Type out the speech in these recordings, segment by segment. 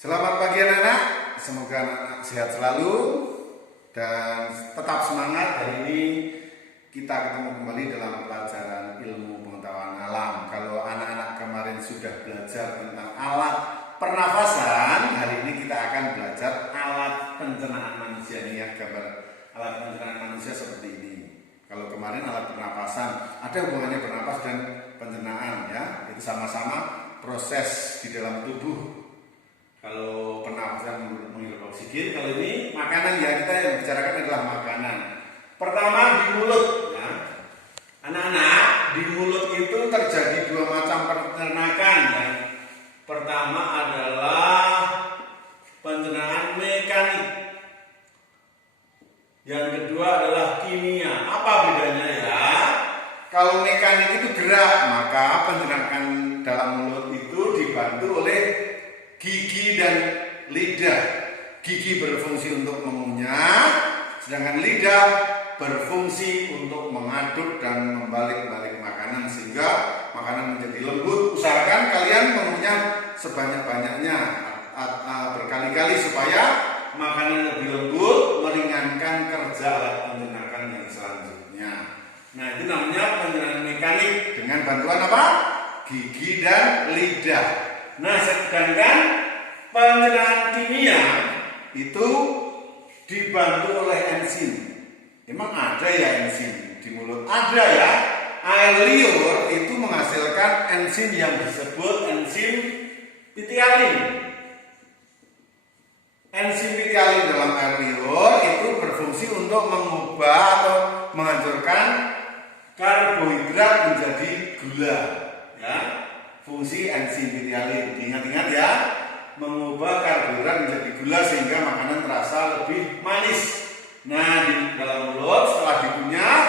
Selamat pagi anak-anak, semoga anak-anak sehat selalu dan tetap semangat. Hari ini kita ketemu kembali dalam pelajaran ilmu pengetahuan alam. Kalau anak-anak kemarin sudah belajar tentang alat pernafasan, hari ini kita akan belajar alat pencernaan manusia. Ini ya, gambar alat pencernaan manusia seperti ini. Kalau kemarin alat pernapasan, ada hubungannya bernapas dan pencernaan ya, itu sama-sama proses di dalam tubuh. Kalau pernapasan menghirup oksigen, kalau ini makanan ya, kita yang bicarakan adalah makanan. Pertama di mulut ya. Anak-anak, di mulut itu terjadi dua macam pencernaan ya. Pertama adalah pencernaan mekanik. Yang kedua adalah kimia. Apa bedanya ya? Kalau mekanik itu gerak, maka pencernaan dalam mulut itu dibantu oleh gigi dan lidah. Gigi berfungsi untuk mengunyah, sedangkan lidah berfungsi untuk mengaduk dan membalik-balik makanan sehingga makanan menjadi lembut. Usahakan kalian mengunyah sebanyak-banyaknya, berkali-kali supaya makanan lebih lembut, meringankan kerja alat pencernaan yang selanjutnya. Nah, itu namanya pencernaan mekanik dengan bantuan apa? Gigi dan lidah. Nah, sedangkan pencernaan kimia itu dibantu oleh enzim. Emang ada ya enzim di mulut? Ada ya. Air liur itu menghasilkan enzim yang disebut enzim pitialin. Enzim pitialin dalam air liur itu berfungsi untuk mengubah atau menghancurkan karbohidrat menjadi gula. Ya. Fungsi enzim pitialin, ingat-ingat ya, mengubah karbohidrat menjadi gula sehingga makanan terasa lebih manis. Nah, di dalam mulut setelah dikunyah,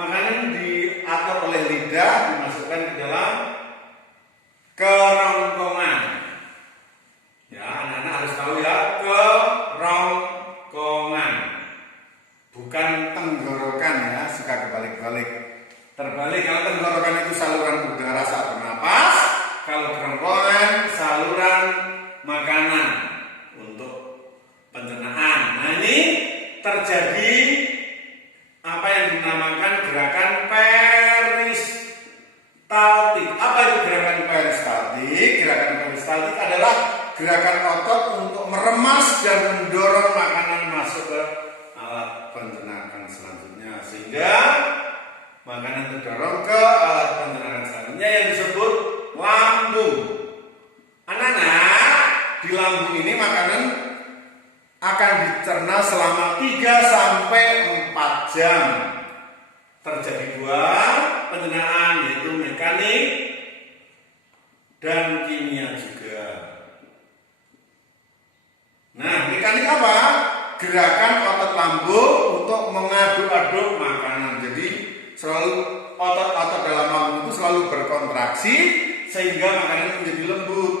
makanan diatur oleh lidah, dimasukkan ke dalam kerongkongan. Ya, anak-anak harus tahu ya, kerongkongan, bukan tenggorokan ya, suka kebalik-balik. Terbalik, kalau tenggorokan itu saluran udara saat bernapas. Kalau kerongkongan saluran makanan untuk pencernaan. Nah, ini terjadi apa yang dinamakan gerakan peristaltik. Apa itu gerakan peristaltik? Gerakan peristaltik adalah gerakan otot untuk meremas dan mendorong makanan masuk ke alat pencernaan selanjutnya sehingga makanan terdorong ke alat pencernaan selanjutnya yang disebut lambung. Anak-anak, di lambung ini makanan akan dicerna selama 3-4 jam. Terjadi dua pencernaan, yaitu mekanik dan kimia juga. Nah, mekanik apa? Gerakan otot lambung untuk mengaduk-aduk makanan. Jadi selalu otot-otot dalam lambung itu selalu berkontraksi sehingga makanan menjadi lembut.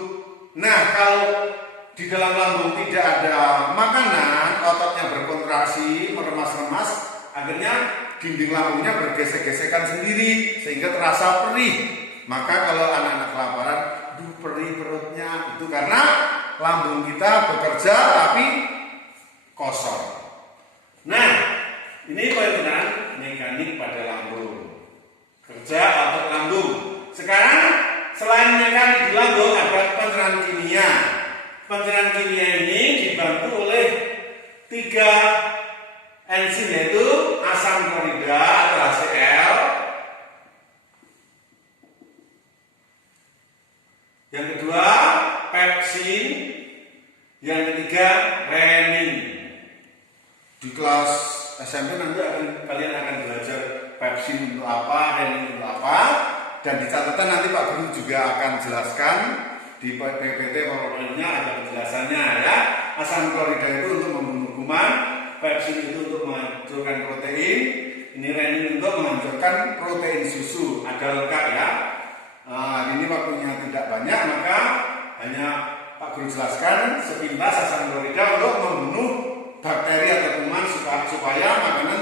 Nah, kalau di dalam lambung tidak ada makanan, ototnya berkontraksi, meremas-remas, akhirnya dinding lambungnya bergesek-gesekan sendiri sehingga terasa perih. Maka kalau anak-anak kelaparan, perih perutnya, itu karena lambung kita bekerja tapi kosong. Nah, ini pencernaan mekanik pada lambung, kerja otot lambung. Sekarang selain mekanik di lambung ada pencernaan kimia. Pencernaan kimia ini dibantu oleh 3 enzim, yaitu asam klorida atau HCl. Yang kedua pepsin. Yang ketiga renin. Di kelas SMP nanti kalian akan belajar pepsin untuk apa, renin untuk apa, dan di catatan nanti Pak Guru juga akan jelaskan di PPT PowerPoint-nya ada penjelasannya ya. Asam klorida itu untuk membunuh kuman, pepsin itu untuk menghancurkan protein, ini renin untuk menghancurkan protein susu. Ada lengkap ya. Nah, ini waktunya tidak banyak, maka hanya Pak Guru jelaskan sepintas asam klorida untuk membunuh bakteri atau kuman supaya makanan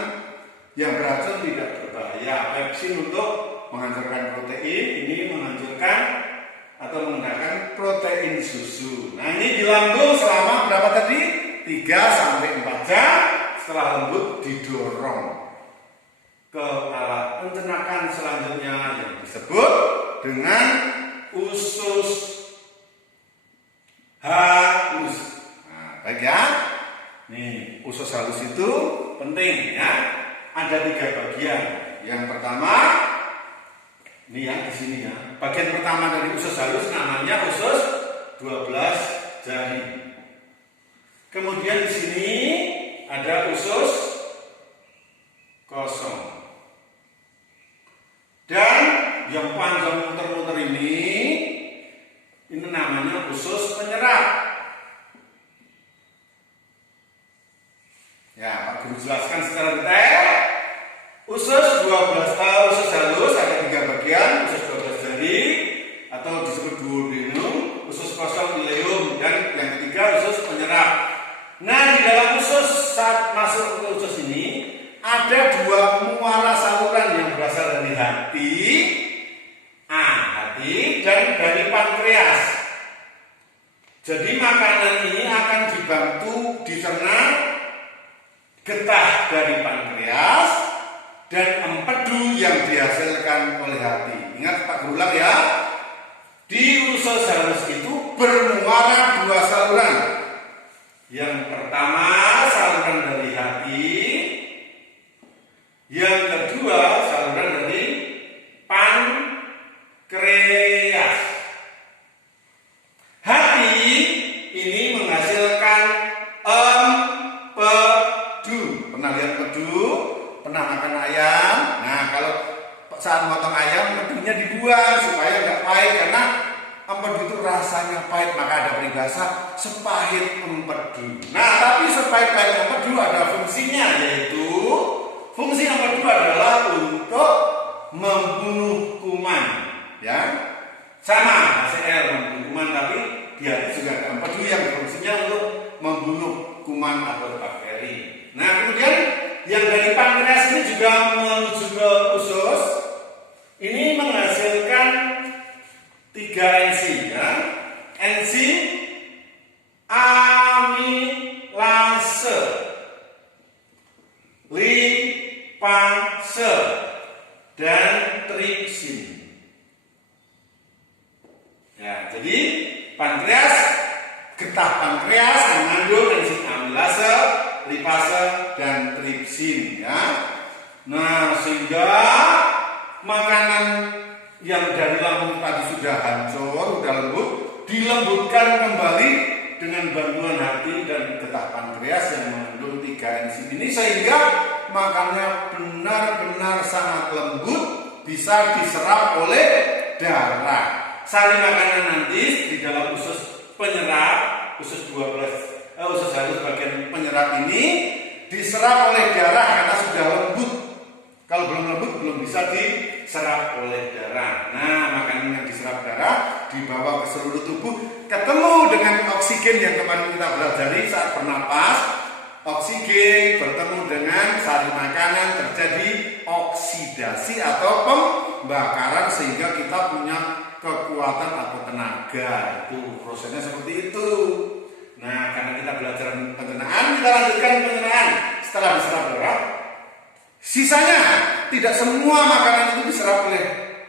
yang beracun tidak berbahaya. Pepsin untuk menghancurkan protein, ini menghancurkan atau menggunakan protein susu. Nah, ini dilambung selama berapa tadi? 3 sampai 4 jam. Setelah lembut didorong ke alat pencernakan selanjutnya yang disebut dengan usus halus. Nah, baik ya. Nih, usus halus itu penting ya. Ada 3 bagian. Yang pertama, ini ya di sini ya. Bagian pertama dari usus halus namanya usus 12 jari. Kemudian di sini ada usus kosong. Dan yang panjang muter-muter ini namanya usus penyerap. Ya, Pak Guru jelaskan secara detail. Usus halus ada 3 bagian, usus 12 jari atau disebut duodenum, usus kosong ileum, dan yang ketiga usus penyerap. Nah, di dalam usus saat masuk ke usus ini ada 2 muara saluran yang berasal dari hati dan dari pankreas. Jadi makanan ini akan dibantu dicerna getah dari pankreas dan empedu yang dihasilkan oleh hati. Ingat Pak Guru ulang ya. Di usus halus itu bermuara 2 saluran. Yang pertama saluran dari hati, yang kedua saluran dari pankreas. Hati ini menghasilkan empedu. Pernah lihat empedu? Pernah makan ayam? Nah, kalau saat motong ayam empedunya dibuang supaya nggak pahit, karena empedu itu rasanya pahit, maka ada peribahasa sepahit empedu. Nah, tapi sepahit-pahit empedu ada fungsinya, yaitu fungsi empedu adalah untuk membunuh kuman, ya. Sama HCl membunuh kuman, tapi di hati juga ada empedu yang fungsinya untuk membunuh kuman atau bakteri. Nah, kemudian yang dari pankreas ini juga menuju ke usus. Ini menghasilkan 3 enzim ya. Enzim amilase, lipase, dan tripsin. Ya, jadi pankreas, getah pankreas mengandung enzim amilase, lipase, dan tripsin ya. Nah, sehingga makanan yang dari lambung tadi sudah hancur, sudah lembut, dilembutkan kembali dengan bantuan hati dan getah pankreas yang mengandung 3 enzim ini, sehingga makannya benar-benar sangat lembut, bisa diserap oleh darah. Sari makanan nanti di dalam usus penyerap, usus halus bagian penyerap ini diserap oleh darah karena sudah lembut. Kalau belum lembut belum bisa diserap oleh darah. Nah, makanan yang diserap darah dibawa ke seluruh tubuh, ketemu dengan oksigen yang kemarin kita pelajari saat bernapas. Oksigen bertemu dengan sari makanan, terjadi oksidasi atau pembakaran sehingga kita punya kekuatan atau tenaga. Itu prosesnya seperti itu. Nah, karena kita belajar pencernaan, kita lanjutkan pencernaan. Setelah diserap darah, sisanya tidak semua makanan itu diserap oleh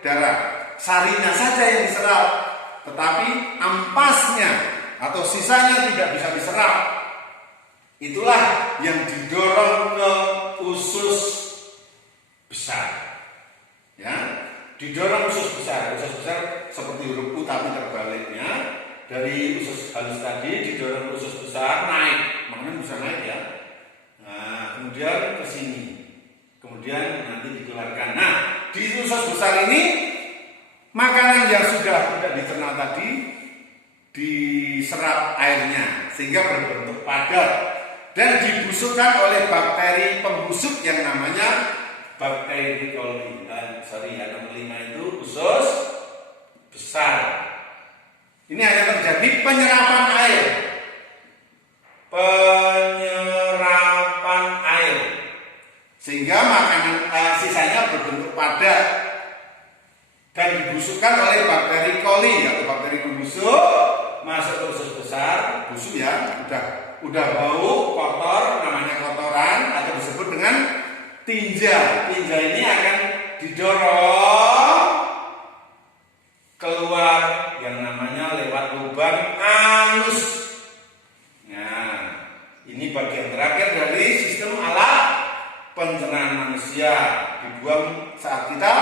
darah. Sarinya saja yang diserap, tetapi ampasnya atau sisanya tidak bisa diserap. Itulah yang didorong ke usus besar. Ya, didorong usus besar. Usus besar seperti huruf U tapi terbaliknya. Dari usus halus tadi didorong usus besar naik, makanan bisa naik ya. Nah, kemudian ke sini, kemudian nanti dikeluarkan. Nah, di usus besar ini makanan yang sudah tidak dicerna tadi diserap airnya sehingga berbentuk padat dan dibusukkan oleh bakteri pembusuk yang namanya bakteri coli. Nomor 5 itu usus besar. Ini hanya terjadi penyerapan air. Penyerapan air. Sehingga makanan sisanya berbentuk padat dan dibusukkan oleh bakteri coli atau bakteri pembusuk masuk ke usus besar. busuk ya, udah bau, kotor, namanya kotoran atau disebut dengan tinja. Tinja ini akan didorong keluar yang namanya lewat lubang anus. Nah, ini bagian terakhir dari sistem alat pencernaan manusia. Dibuang saat kita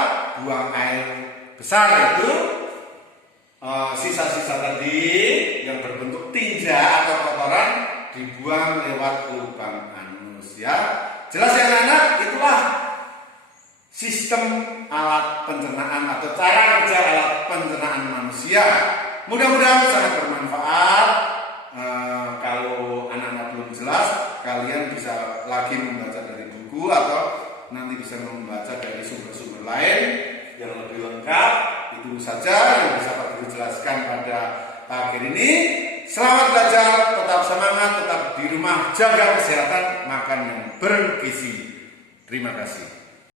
buang air besar, itu sisa-sisa tadi yang berbentuk tinja atau kotoran dibuang lewat lubang anus ya. Jelas ya anak-anak? Itulah sistem alat pencernaan atau cara kerja alat pencernaan manusia. Mudah-mudahan sangat bermanfaat. Kalau anak-anak belum jelas, kalian bisa lagi membaca dari buku atau nanti bisa membaca dari sumber-sumber lain yang lebih lengkap. Itu saja yang bisa Pak Guru jelaskan pada pagi ini. Selamat belajar, tetap semangat, tetap di rumah, jaga kesehatan, makan yang bergizi. Terima kasih.